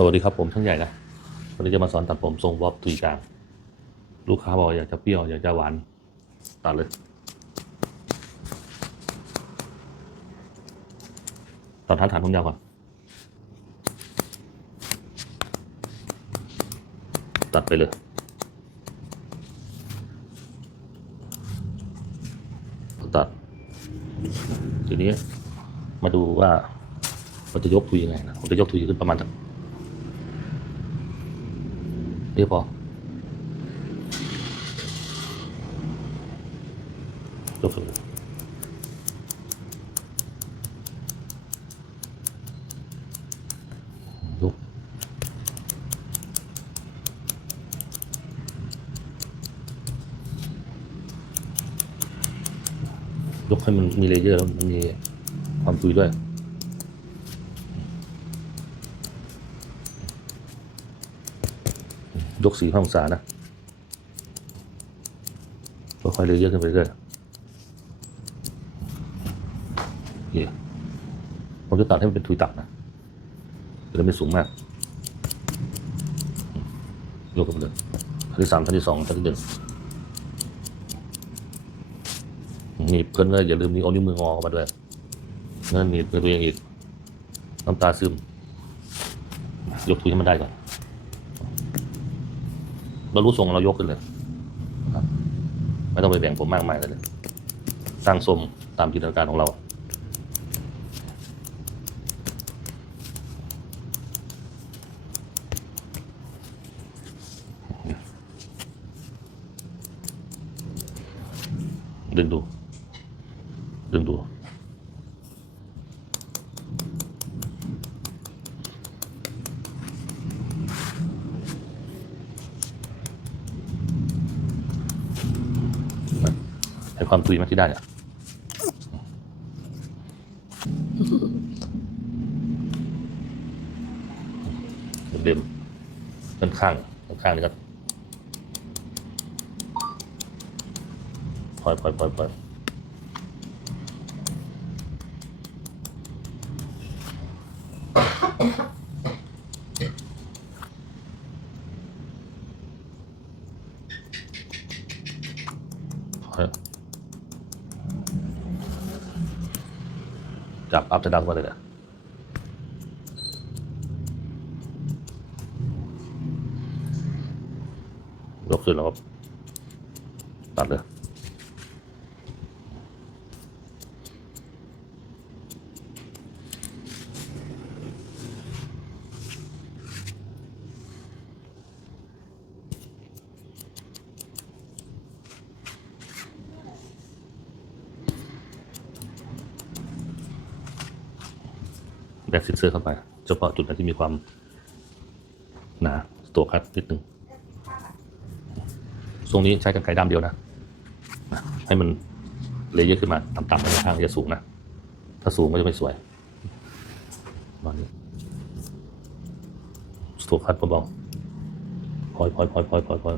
สวัสดีครับผมช่างใหญ่นะวันนี้จะมาสอนตัดผมทรงวอบตุยกลาง ลูกค้าบอกอยากจะเปรี้ยวอยากจะหวาน ตัดเลย ตัดฐานฐานผมยาวก่อน ตัดไปเลยตัด ทีนี้มาดูว่าเราจะยกทุยยังไงนะผมจะยกทุยขึ้นประมาณสัก เรีพอยกขึ้นเลยยกยกให้มันมีเลเยอร์แล้วมันมีความตุยด้วย กสี่ห้องศานะค่อยๆเลยเยอะขึ้นไปเรื่อยโอเคผมจะตัดให้มันเป็นทุยตักนะจะได้ไม่สูงมากยกกันไปเลยท่านที่สามท่านที่สองท่านที่หนึ่งหนีบเพื่อนเลยอย่าลืมนี้เอานิ้วมืองอออกมาด้วยนั่นหนีบเพื่อนตัวเองอีกน้ำตาซึม ยกทุยให้มันได้ก่อน เรารู้ทรงเรายกขึ้นเลยไม่ต้องไปแบ่งผมมากมายเลย สร้างสมตามจินตนาการของเรา ดึงดู ดึงดู ให้ ความตุยมากที่ได้อะเดิมๆค่อนข้างค่อนข้างนี่ครับปล่อยปล่อยปล่อยปล่อยปล่อย จับอัพจะดังมาเลยเนี่ยยกขึ้น แล้วก็ตัดเลยแบ็กซินเซอร์เข้าไปเฉพาะจุดไหนที่มีความหนาสโตคัดนิดนึงทรงนี้ใช้กันไกด้ามเดียวนะ ให้มันเลเยอร์ขึ้นมาต่ำๆไปข้างจะสูงนะ ถ้าสูงก็จะไม่สวยประมาณนี้สโตคัดเบาๆพอยพอยพอยพอยพอยพอย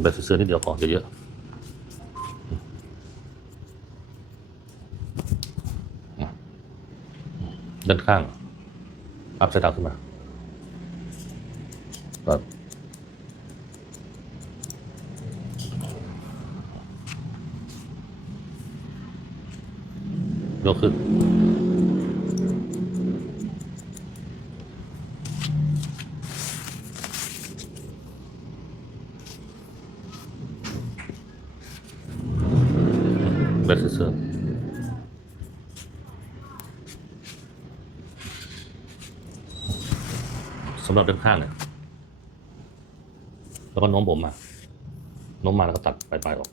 แบ็กซินเซอนิดเดียวพอเยอะๆ ด้านข้าง อัพไซด์ดาวขึ้นมาแบบยกขึ้น สำหรับด้านข้างเนี่ยแล้วก็โน้มผมมาโน้มมาแล้วก็ตัดปลายๆออก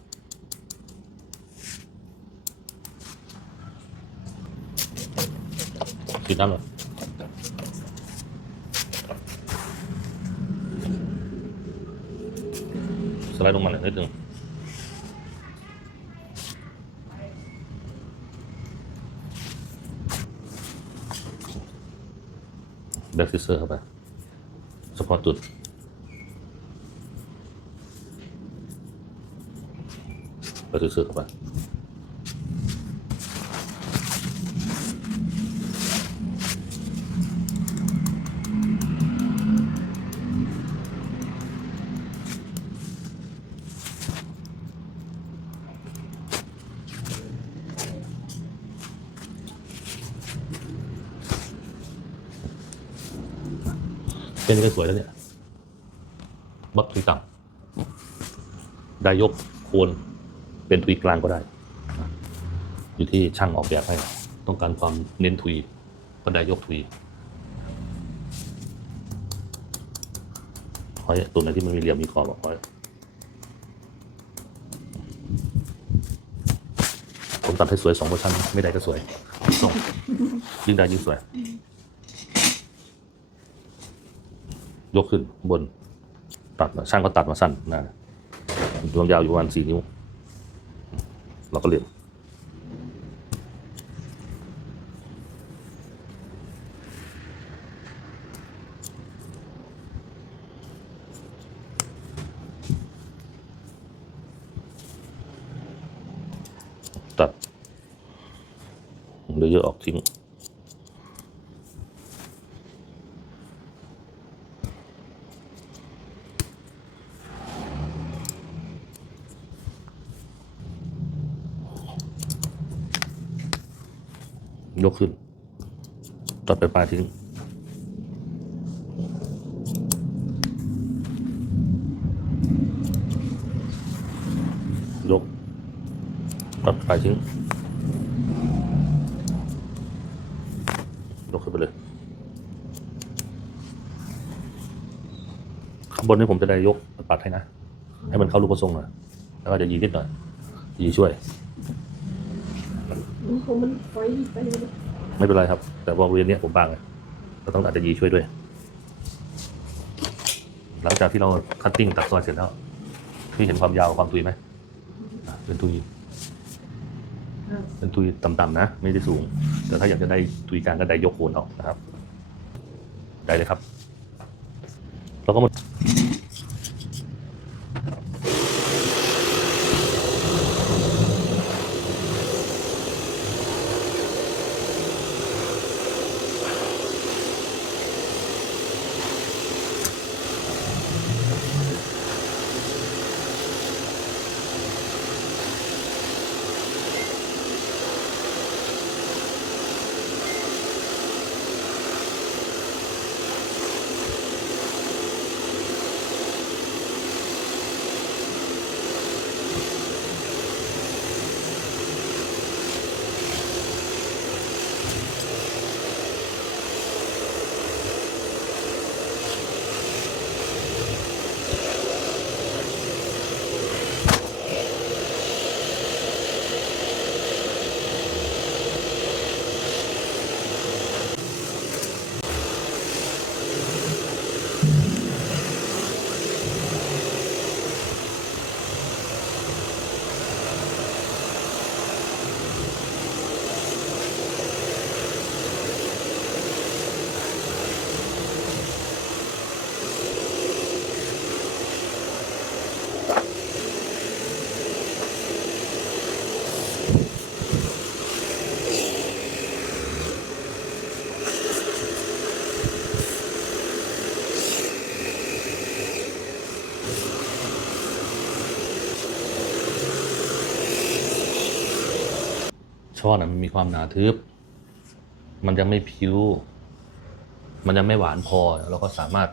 ติดน้ำเลยสไลด์ลงมาเลยนิดนึงแบ็กซิเซอร์เข้าไป พาะจุด ไปซื้อเข้าไป เป็นก็สวยแล้วเนี่ยบักทุยต่ำได้ยกโคนเป็นทุยกลางก็ได้ อยู่ที่ช่างออกแบบให้ต้องการความเน้นทุยก็ได้ยกทุยหอยตัวไหนที่มันมีเหลี่ยมมีขอบหอยผมตัดให้สวยสองเวอร์ชันไม่ได้ก็สวยส่งยิ่งได้ยิ่งสวย ยกขึ้นบนตัดช่างก็ตัดมาสั้นนะดวงยาวอยู่ประมาณสี่นิ้ว เราก็เรียนตัดเหลือเยอะออกทิ้ง ยกขึ้นตัดไปปลายทิ้ง ยก ตัดปลายทิ้ง ยกขึ้นไปเลย ข้างบนนี้ผมจะได้ยกปัดให้นะ ให้มันเข้ารูปทรงหน่อยแล้วก็จะยีนิดหน่อยยีช่วย มันไฟไปเลยไม่เป็นไรครับ แต่ว่าเรียนเนี้ยผมบางไงเราต้องอาจจะยีช่วยด้วย หลังจากที่เราคัตติ้งตัดซอยเสร็จแล้วพี่เห็นความยาวความทุยไหมเป็นทุยเป็นทุยต่ำๆนะ ไม่ได้สูง แต่ถ้าอยากจะได้ทุยกลางก็ได้ยกโคนออกนะครับ ได้เลยครับแล้วก็มา ช่อนะมันมีความหนาทึบ มันยังไม่พิ้ว มันยังไม่หวานพอเราก็สามารถ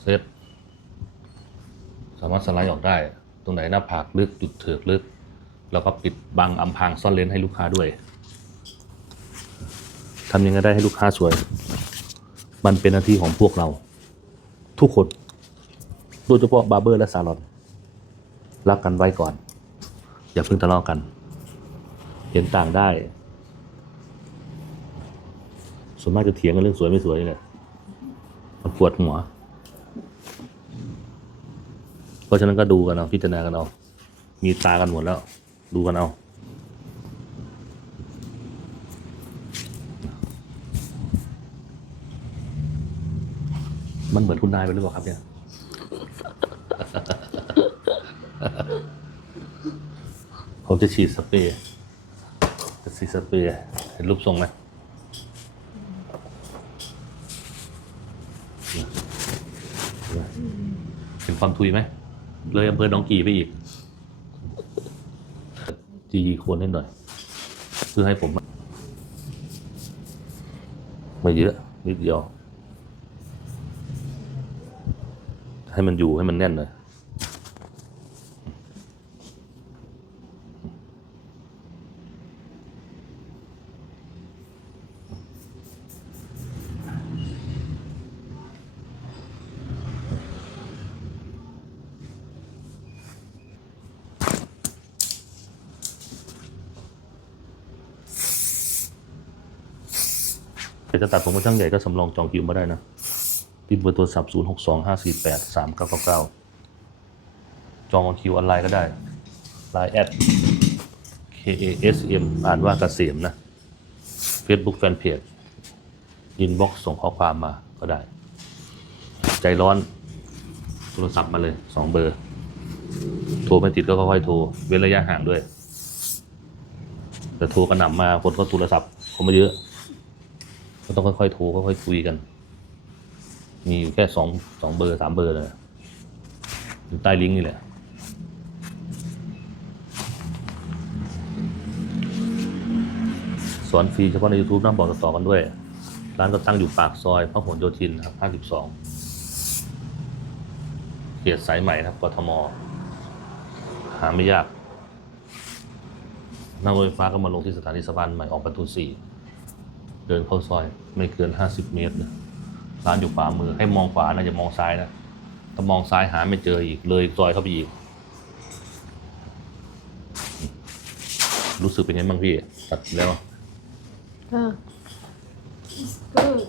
เซตสามารถสไลด์ออกได้ ตรงไหนหน้าผากลึกจุดเถิกลึกแล้วก็ปิดบังอำพรางซ่อนเลนให้ลูกค้าด้วยทำยังไงได้ให้ลูกค้าสวย มันเป็นหน้าที่ของพวกเรา ทุกคน โดยเฉพาะบาร์เบอร์และซาลอน รักกันไว้ก่อน อย่าเพิ่งทะเลาะกัน เห็นต่างได้ ส่วนมากจะเถียงกันเรื่องสวยไม่สวยนี่แหละมันปวดหัว เพราะฉะนั้นก็ดูกันเอาพิจารณากันเอา มีตากันหมดแล้ว ดูกันเอามันเหมือนคุณนายไปหรือเปล่าครับเนี่ย ผมจะฉีดสเปรย์ สีสเปีย์เห็นรูปทรงไหมเห็นความทุยไหม เลยอำเภอหนองกี่ไปอีก จีควรให้หน่อย เพื่อให้ผม ไม่เยอะ นิดเดียว ให้มันอยู่ให้มันแน่นหน่อย จะตัดผมกับช่างใหญ่ก็สำรองจองคิวมาได้นะที่เบอร์โทรศัพท์ 0 6 2 5 4 8 3 9 9 9 จองคิวออนไลน์ก็ได้ไลน์แอด K A S M อ่านว่ากเกษมนะ Facebook Fanpage อินบ็อกซ์ส่งข้อความมาก็ได้ ใจร้อนโทรศัพท์มาเลยสองเบอร์ โทรไม่ติดก็ค่อยๆโทร เว้นระยะห่างด้วย แต่โทรกระหน่ำมาคนก็โทรศัพท์เขามาเยอะ ก็ต้องค่อยๆโทรค่อยๆคุยกัน มีอยู่แค่สองสองเบอร์สามเบอร์เลยอยู่ใต้ลิงก์นี่แหละสอนฟรีเฉพาะใน YouTube น้ำบอกต่อกันด้วย ร้านก็ตั้งอยู่ปากซอยพหลโยธินครับ52เขตสายใหม่ครับกทม หาไม่ยาก นั่งรถไฟฟ้าก็มาลงที่สถานีสะพานใหม่ออกประตูสี่ เดินเข้าซอยไม่เกินห้าสิบเมตรนะร้านอยู่ขวามือให้มองขวานะอย่ามองซ้ายนะถ้ามองซ้ายหาไม่เจออีกเลยซอยเข้าไปอีก รู้สึกเป็นไงบ้างพี่ ตัดแล้วอ่า good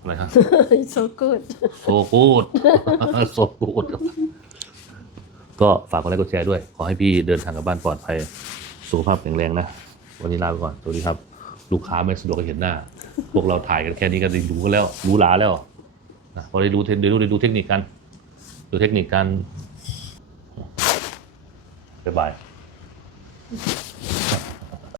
อะไรครับ it's so good โซกูด โซกูดก็ฝากกดไลค์กดแชร์ด้วย ขอให้พี่เดินทางกลับบ้านปลอดภัย สุขภาพแข็งแรงนะ วันนี้ลาไปก่อน สวัสดีครับ ลูกค้าไม่สะดวกก็เห็นหน้า พวกเราถ่ายกันแค่นี้ก็ได้รู้กันแล้ว รู้หลาแล้วนะพอได้ดูเทคได้ดูได้ดูเทคนิคกันดูเทคนิคกันบ๊ายบาย